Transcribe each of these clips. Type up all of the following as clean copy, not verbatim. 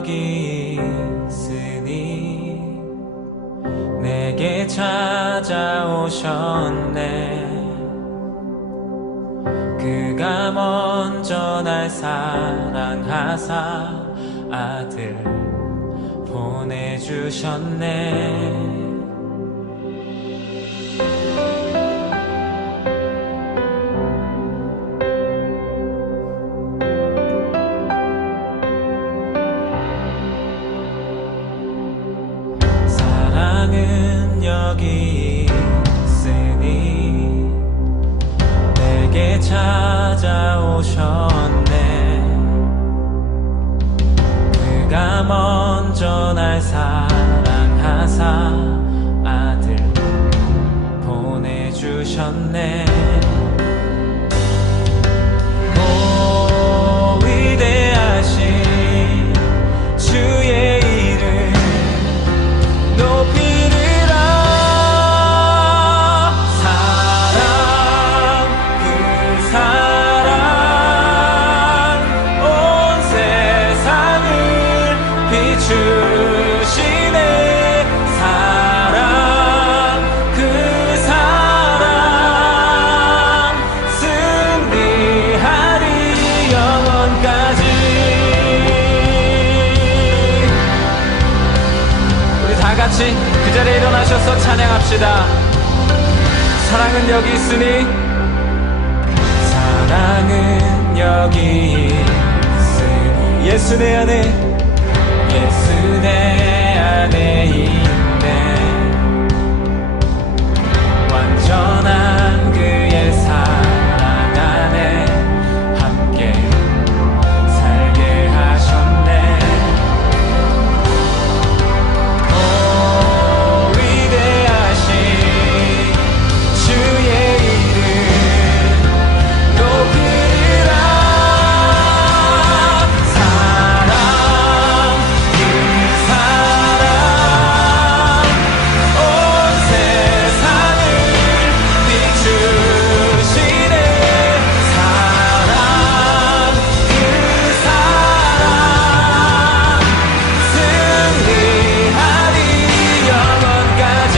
여기 있으니 내게 찾아오셨네. 그가 먼저 날 사랑하사 아들 보내주셨네. 사랑은 여기 있으니 내게 찾아오셨네. 그가 먼저 날 사랑하사 아들 보내주셨네. 오 위대하신 주의 이름 높이리라. 사랑 그 사랑 온 세상을 비추시네. 사랑 그 사랑 승리하리 영원까지. 우리 다 같이 그 자리에 일어나셔서 찬양합시다. 사랑은 여기 있으니 사랑은 여기 있으니 예수 내 안에 예수 내 안에 있네. 완전한 그의 사랑 안에 함께 살게 하셨네. 오 위대하신 주의 이름 높이리라. 사랑 그 사랑 온 세상을 비추시네. 사랑 그 사랑 승리하리 영원까지.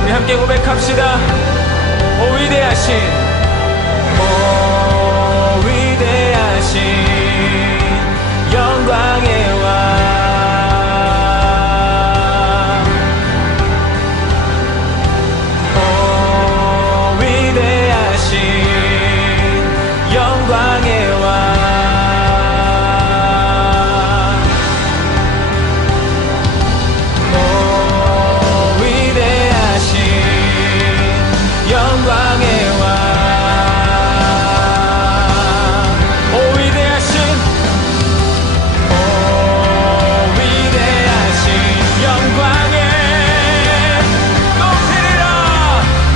우리 함께 고백합시다. 오 위대하신 오 위대하신 영광의 왕 오 위대하신 영광의 왕 오 위대하신 영광의 왕 오 위대하신 오 위대하신 영광의 높이리라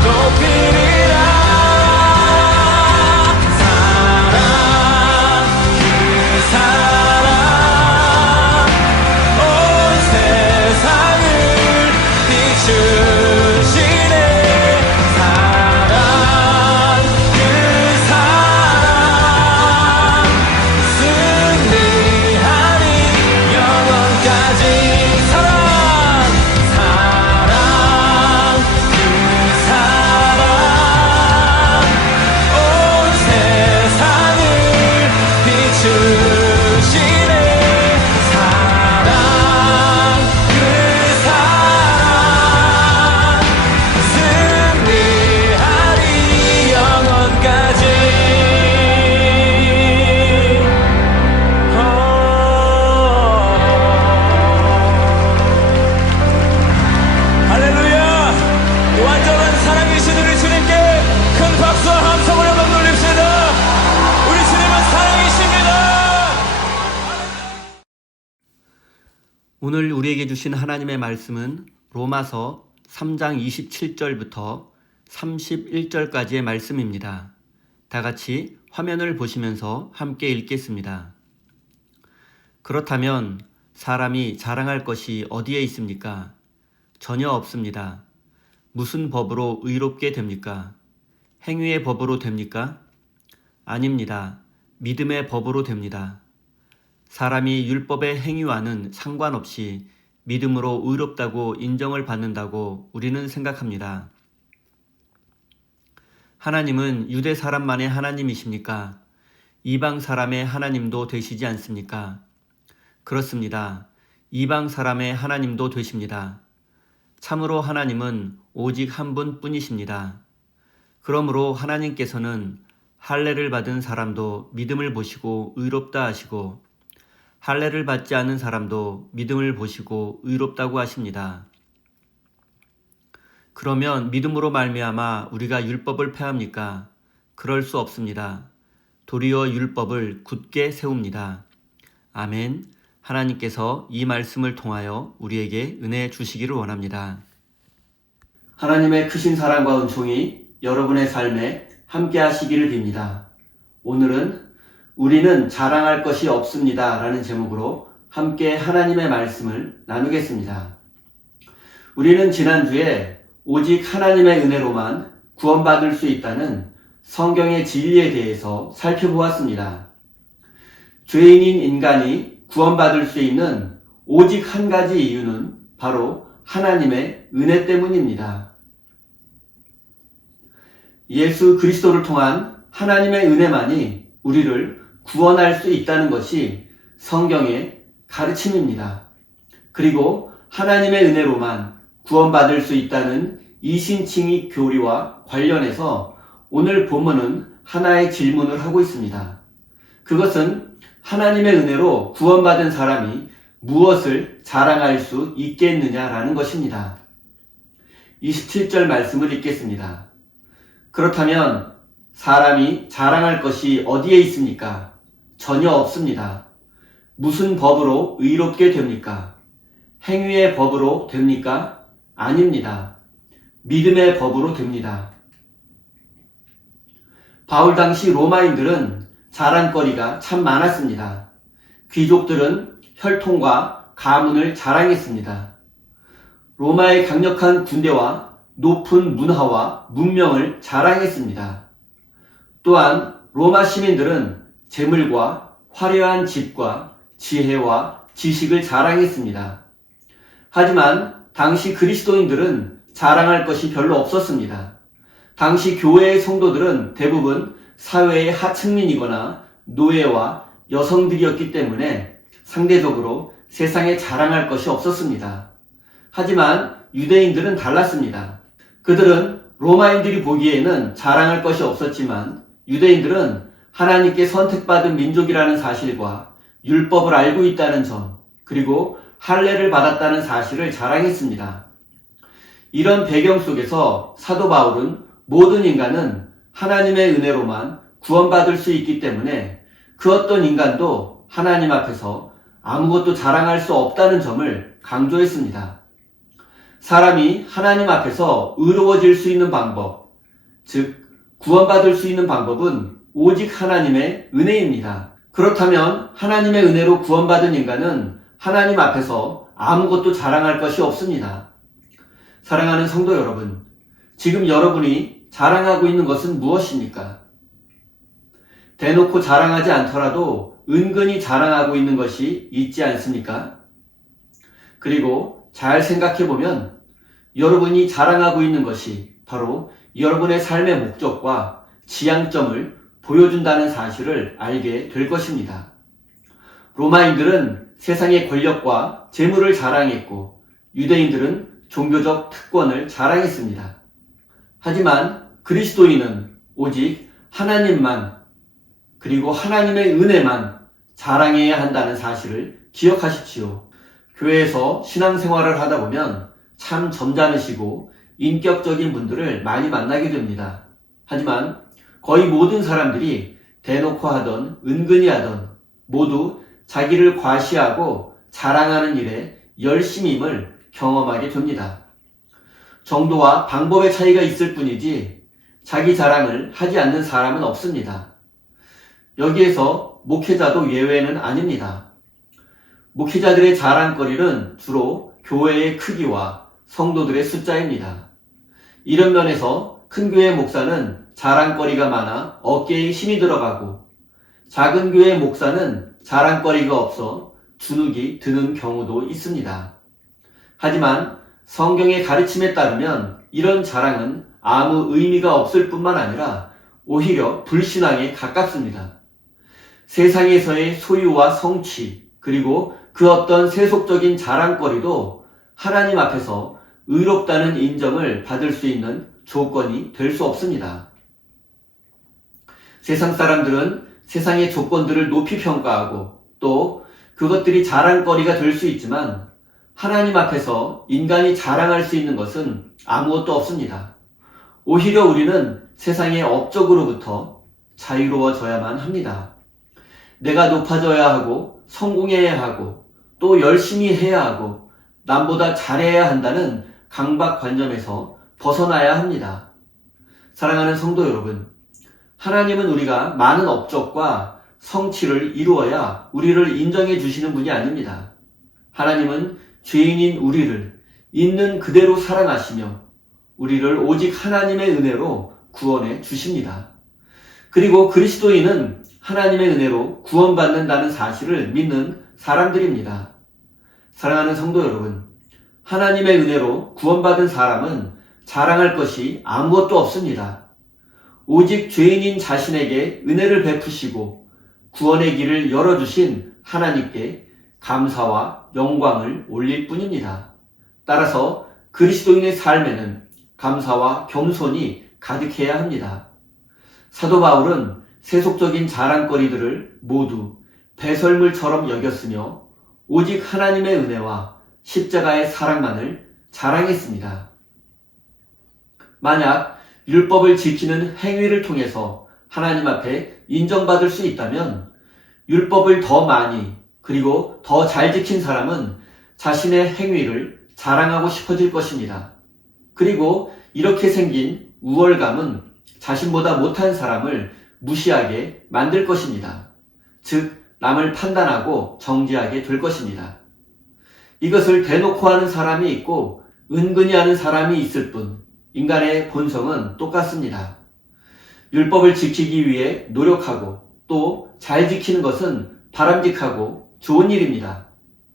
높이리라. 사랑 그 사랑 온 세상을 비추시네. 사랑 그 사랑 승리하리 영원까지. 사랑 사랑 그 사랑 온 세상을 비추시네. 사랑 그 사랑 승리하리 영원까지. 할렐루야. 완전한 사랑이신 우리 주님께 큰 박수와 함성을 한번 돌립시다. 우리 주님은 사랑이십니다. 오늘 우리에게 주신 하나님의 말씀은 로마서 3장 27절부터 31절까지의 말씀입니다. 다 같이 화면을 보시면서 함께 읽겠습니다. 그렇다면 사람이 자랑할 것이 어디에 있습니까? 전혀 없습니다. 무슨 법으로 의롭게 됩니까? 행위의 법으로 됩니까? 아닙니다. 믿음의 법으로 됩니다. 사람이 율법의 행위와는 상관없이 믿음으로 의롭다고 인정을 받는다고 우리는 생각합니다. 하나님은 유대 사람만의 하나님이십니까? 이방 사람의 하나님도 되시지 않습니까? 그렇습니다. 이방 사람의 하나님도 되십니다. 참으로 하나님은 오직 한 분뿐이십니다. 그러므로 하나님께서는 할례를 받은 사람도 믿음을 보시고 의롭다 하시고 할례를 받지 않은 사람도 믿음을 보시고 의롭다고 하십니다. 그러면 믿음으로 말미암아 우리가 율법을 폐합니까? 그럴 수 없습니다. 도리어 율법을 굳게 세웁니다. 아멘. 하나님께서 이 말씀을 통하여 우리에게 은혜 주시기를 원합니다. 하나님의 크신 사랑과 은총이 여러분의 삶에 함께 하시기를 빕니다. 오늘은 우리는 자랑할 것이 없습니다 라는 제목으로 함께 하나님의 말씀을 나누겠습니다. 우리는 지난주에 오직 하나님의 은혜로만 구원받을 수 있다는 성경의 진리에 대해서 살펴보았습니다. 죄인인 인간이 구원받을 수 있는 오직 한 가지 이유는 바로 하나님의 은혜 때문입니다. 예수 그리스도를 통한 하나님의 은혜만이 우리를 구원할 수 있다는 것이 성경의 가르침입니다. 그리고 하나님의 은혜로만 구원받을 수 있다는 이신칭의 교리와 관련해서 오늘 본문은 하나의 질문을 하고 있습니다. 그것은 하나님의 은혜로 구원받은 사람이 무엇을 자랑할 수 있겠느냐라는 것입니다. 27절 말씀을 읽겠습니다. 그렇다면 사람이 자랑할 것이 어디에 있습니까? 전혀 없습니다. 무슨 법으로 의롭게 됩니까? 행위의 법으로 됩니까? 아닙니다. 믿음의 법으로 됩니다. 바울 당시 로마인들은 자랑거리가 참 많았습니다. 귀족들은 혈통과 가문을 자랑했습니다. 로마의 강력한 군대와 높은 문화와 문명을 자랑했습니다. 또한 로마 시민들은 재물과 화려한 집과 지혜와 지식을 자랑했습니다. 하지만 당시 그리스도인들은 자랑할 것이 별로 없었습니다. 당시 교회의 성도들은 대부분 사회의 하층민이거나 노예와 여성들이었기 때문에 상대적으로 세상에 자랑할 것이 없었습니다. 하지만 유대인들은 달랐습니다. 그들은 로마인들이 보기에는 자랑할 것이 없었지만 유대인들은 하나님께 선택받은 민족이라는 사실과 율법을 알고 있다는 점, 그리고 할례를 받았다는 사실을 자랑했습니다. 이런 배경 속에서 사도 바울은 모든 인간은 하나님의 은혜로만 구원받을 수 있기 때문에 그 어떤 인간도 하나님 앞에서 아무것도 자랑할 수 없다는 점을 강조했습니다. 사람이 하나님 앞에서 의로워질 수 있는 방법, 즉 구원받을 수 있는 방법은 오직 하나님의 은혜입니다. 그렇다면 하나님의 은혜로 구원받은 인간은 하나님 앞에서 아무것도 자랑할 것이 없습니다. 사랑하는 성도 여러분, 지금 여러분이 자랑하고 있는 것은 무엇입니까? 대놓고 자랑하지 않더라도 은근히 자랑하고 있는 것이 있지 않습니까? 그리고 잘 생각해보면 여러분이 자랑하고 있는 것이 바로 여러분의 삶의 목적과 지향점을 보여준다는 사실을 알게 될 것입니다. 로마인들은 세상의 권력과 재물을 자랑했고 유대인들은 종교적 특권을 자랑했습니다. 하지만 그리스도인은 오직 하나님만, 그리고 하나님의 은혜만 자랑해야 한다는 사실을 기억하십시오. 교회에서 신앙생활을 하다 보면 참 점잖으시고 인격적인 분들을 많이 만나게 됩니다. 하지만 거의 모든 사람들이 대놓고 하던 은근히 하던 모두 자기를 과시하고 자랑하는 일에 열심임을 경험하게 됩니다. 정도와 방법의 차이가 있을 뿐이지 자기 자랑을 하지 않는 사람은 없습니다. 여기에서 목회자도 예외는 아닙니다. 목회자들의 자랑거리는 주로 교회의 크기와 성도들의 숫자입니다. 이런 면에서 큰 교회 목사는 자랑거리가 많아 어깨에 힘이 들어가고, 작은 교회 목사는 자랑거리가 없어 주눅이 드는 경우도 있습니다. 하지만 성경의 가르침에 따르면 이런 자랑은 아무 의미가 없을 뿐만 아니라 오히려 불신앙에 가깝습니다. 세상에서의 소유와 성취, 그리고 그 어떤 세속적인 자랑거리도 하나님 앞에서 의롭다는 인정을 받을 수 있는 조건이 될 수 없습니다. 세상 사람들은 세상의 조건들을 높이 평가하고 또 그것들이 자랑거리가 될 수 있지만, 하나님 앞에서 인간이 자랑할 수 있는 것은 아무것도 없습니다. 오히려 우리는 세상의 업적으로부터 자유로워져야만 합니다. 내가 높아져야 하고 성공해야 하고 또 열심히 해야 하고 남보다 잘해야 한다는 강박관념에서 벗어나야 합니다. 사랑하는 성도 여러분, 하나님은 우리가 많은 업적과 성취를 이루어야 우리를 인정해 주시는 분이 아닙니다. 하나님은 죄인인 우리를 있는 그대로 사랑하시며 우리를 오직 하나님의 은혜로 구원해 주십니다. 그리고 그리스도인은 하나님의 은혜로 구원받는다는 사실을 믿는 사람들입니다. 사랑하는 성도 여러분, 하나님의 은혜로 구원받은 사람은 자랑할 것이 아무것도 없습니다. 오직 죄인인 자신에게 은혜를 베푸시고 구원의 길을 열어주신 하나님께 감사와 영광을 올릴 뿐입니다. 따라서 그리스도인의 삶에는 감사와 겸손이 가득해야 합니다. 사도 바울은 세속적인 자랑거리들을 모두 배설물처럼 여겼으며 오직 하나님의 은혜와 십자가의 사랑만을 자랑했습니다. 만약 율법을 지키는 행위를 통해서 하나님 앞에 인정받을 수 있다면 율법을 더 많이 그리고 더 잘 지킨 사람은 자신의 행위를 자랑하고 싶어질 것입니다. 그리고 이렇게 생긴 우월감은 자신보다 못한 사람을 무시하게 만들 것입니다. 즉, 남을 판단하고 정죄하게 될 것입니다. 이것을 대놓고 하는 사람이 있고 은근히 하는 사람이 있을 뿐, 인간의 본성은 똑같습니다. 율법을 지키기 위해 노력하고 또 잘 지키는 것은 바람직하고 좋은 일입니다.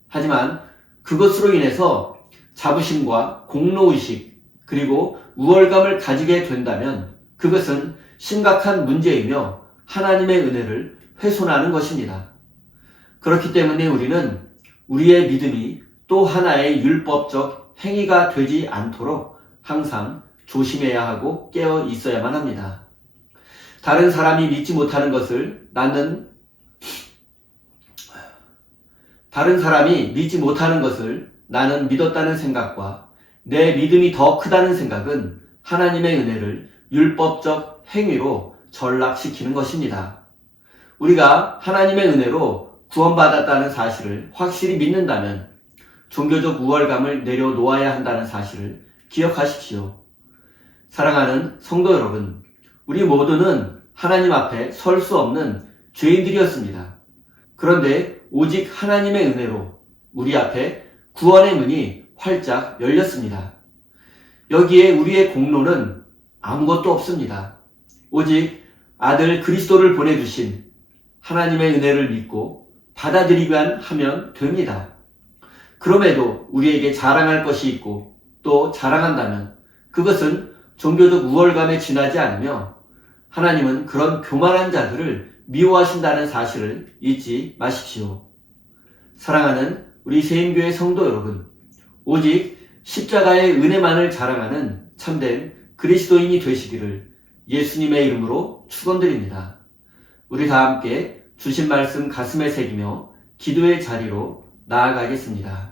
하지만 그것으로 인해서 자부심과 공로의식 그리고 우월감을 가지게 된다면 그것은 심각한 문제이며 하나님의 은혜를 훼손하는 것입니다. 그렇기 때문에 우리는 우리의 믿음이 또 하나의 율법적 행위가 되지 않도록 항상 조심해야 하고 깨어 있어야만 합니다. 다른 사람이 믿지 못하는 것을 나는 믿었다는 생각과 내 믿음이 더 크다는 생각은 하나님의 은혜를 율법적 행위로 전락시키는 것입니다. 우리가 하나님의 은혜로 구원받았다는 사실을 확실히 믿는다면 종교적 우월감을 내려놓아야 한다는 사실을 기억하십시오. 사랑하는 성도 여러분, 우리 모두는 하나님 앞에 설 수 없는 죄인들이었습니다. 그런데 오직 하나님의 은혜로 우리 앞에 구원의 문이 활짝 열렸습니다. 여기에 우리의 공로는 아무것도 없습니다. 오직 아들 그리스도를 보내주신 하나님의 은혜를 믿고 받아들이기만 하면 됩니다. 그럼에도 우리에게 자랑할 것이 있고 또 자랑한다면 그것은 종교적 우월감에 지나지 않으며 하나님은 그런 교만한 자들을 미워하신다는 사실을 잊지 마십시오. 사랑하는 우리 세임교회 성도 여러분, 오직 십자가의 은혜만을 자랑하는 참된 그리스도인이 되시기를 예수님의 이름으로 축원드립니다. 우리 다 함께 주신 말씀 가슴에 새기며 기도의 자리로 나아가겠습니다.